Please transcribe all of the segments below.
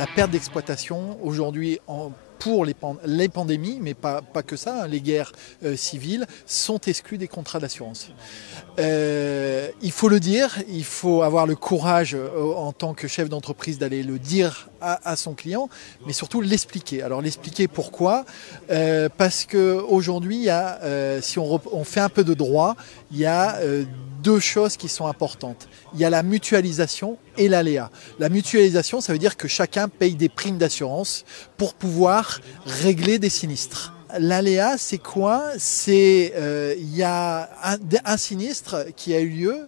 La perte d'exploitation aujourd'hui pour les pandémies, mais pas que ça, hein, les guerres civiles sont exclues des contrats d'assurance. Il faut le dire, il faut avoir le courage en tant que chef d'entreprise d'aller le dire à son client, mais surtout l'expliquer. Alors l'expliquer pourquoi parce qu'aujourd'hui, si on fait un peu de droit, il y a deux choses qui sont importantes. Il y a la mutualisation et l'aléa. La mutualisation, ça veut dire que chacun paye des primes d'assurance pour pouvoir régler des sinistres. L'aléa, c'est quoi? C'est il y a un sinistre qui a eu lieu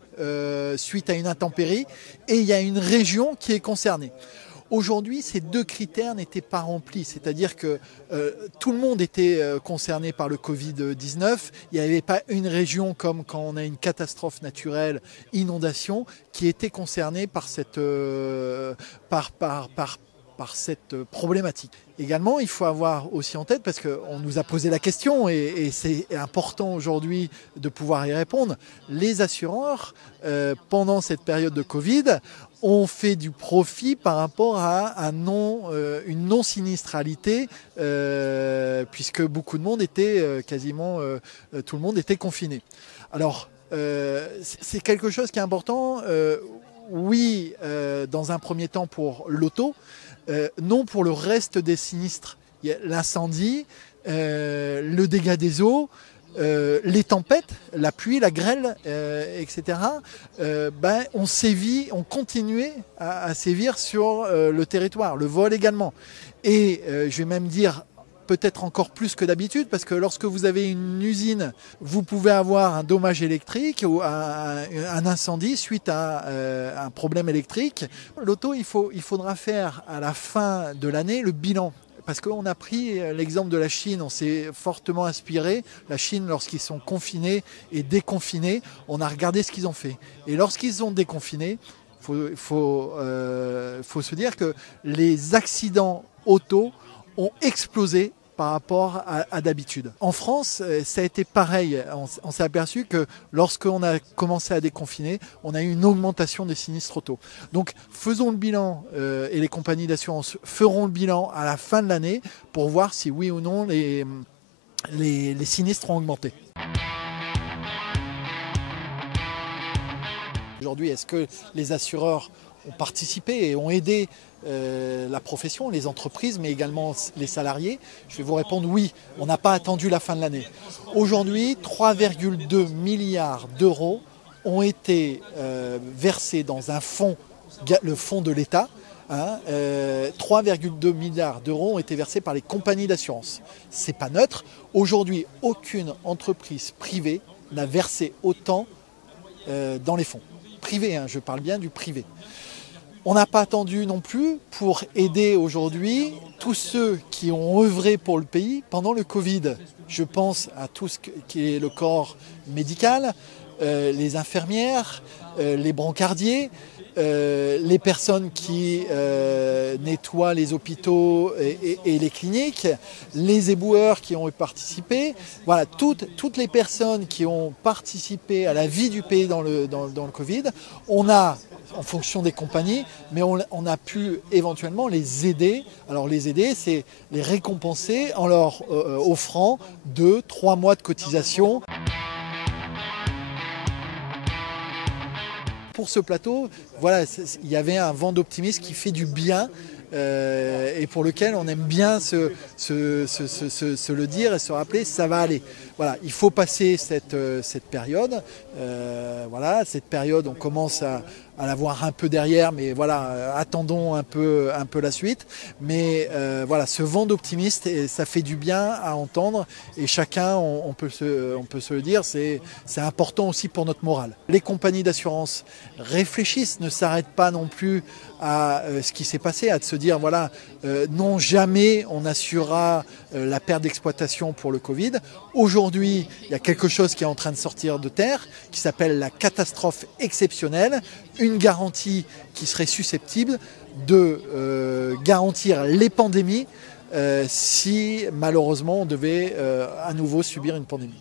suite à une intempérie et il y a une région qui est concernée. Aujourd'hui, ces deux critères n'étaient pas remplis, c'est-à-dire que tout le monde était concerné par le Covid-19. Il n'y avait pas une région comme quand on a une catastrophe naturelle, inondation, qui était concernée par cette problématique. Également, il faut avoir aussi en tête, parce qu'on nous a posé la question et c'est important aujourd'hui de pouvoir y répondre, les assureurs, pendant cette période de Covid, ont fait du profit par rapport à une non-sinistralité, puisque beaucoup de monde était, quasiment tout le monde était confiné. Alors, c'est quelque chose qui est important, oui, dans un premier temps pour l'auto, non pour le reste des sinistres. L'incendie, le dégât des eaux, les tempêtes, la pluie, la grêle, etc. On continuait à sévir sur le territoire, le vol également. Et je vais même dire peut-être encore plus que d'habitude, parce que lorsque vous avez une usine, vous pouvez avoir un dommage électrique ou un incendie suite à un problème électrique. L'auto, il faudra faire à la fin de l'année le bilan. Parce qu'on a pris l'exemple de la Chine, on s'est fortement inspiré. La Chine, lorsqu'ils sont confinés et déconfinés, on a regardé ce qu'ils ont fait. Et lorsqu'ils ont déconfiné, il faut se dire que les accidents auto ont explosé par rapport à d'habitude. En France, ça a été pareil. On s'est aperçu que lorsqu'on a commencé à déconfiner, on a eu une augmentation des sinistres auto. Donc faisons le bilan, et les compagnies d'assurance feront le bilan à la fin de l'année pour voir si oui ou non les sinistres ont augmenté. Aujourd'hui, est-ce que les assureurs ont participé et ont aidé la profession, les entreprises, mais également les salariés? Je vais vous répondre oui, on n'a pas attendu la fin de l'année. Aujourd'hui, 3,2 milliards d'euros ont été versés dans un fonds, le fonds de l'État. 3,2 milliards d'euros ont été versés par les compagnies d'assurance. Ce n'est pas neutre. Aujourd'hui, aucune entreprise privée n'a versé autant dans les fonds. Privé, je parle bien du privé. On n'a pas attendu non plus pour aider aujourd'hui tous ceux qui ont œuvré pour le pays pendant le Covid. Je pense à tout ce qui est le corps médical, les infirmières, les brancardiers, les personnes qui nettoient les hôpitaux et les cliniques, les éboueurs qui ont participé. Voilà, toutes les personnes qui ont participé à la vie du pays dans le Covid, on a, en fonction des compagnies, mais on a pu éventuellement les aider. Alors les aider, c'est les récompenser en leur offrant 2-3 mois de cotisation. Pour ce plateau, voilà, il y avait un vent d'optimisme qui fait du bien et pour lequel on aime bien se le dire et se rappeler, ça va aller. Voilà, il faut passer cette période. Voilà, cette période, on commence à la voir un peu derrière, mais voilà, attendons un peu la suite. Mais voilà, ce vent d'optimisme, ça fait du bien à entendre et chacun, on peut se le dire, c'est important aussi pour notre morale. Les compagnies d'assurance réfléchissent, ne s'arrêtent pas non plus à ce qui s'est passé, à se dire voilà, non jamais on assurera la perte d'exploitation pour le Covid. Aujourd'hui, il y a quelque chose qui est en train de sortir de terre, qui s'appelle la catastrophe exceptionnelle, une garantie qui serait susceptible de garantir les pandémies si malheureusement on devait à nouveau subir une pandémie.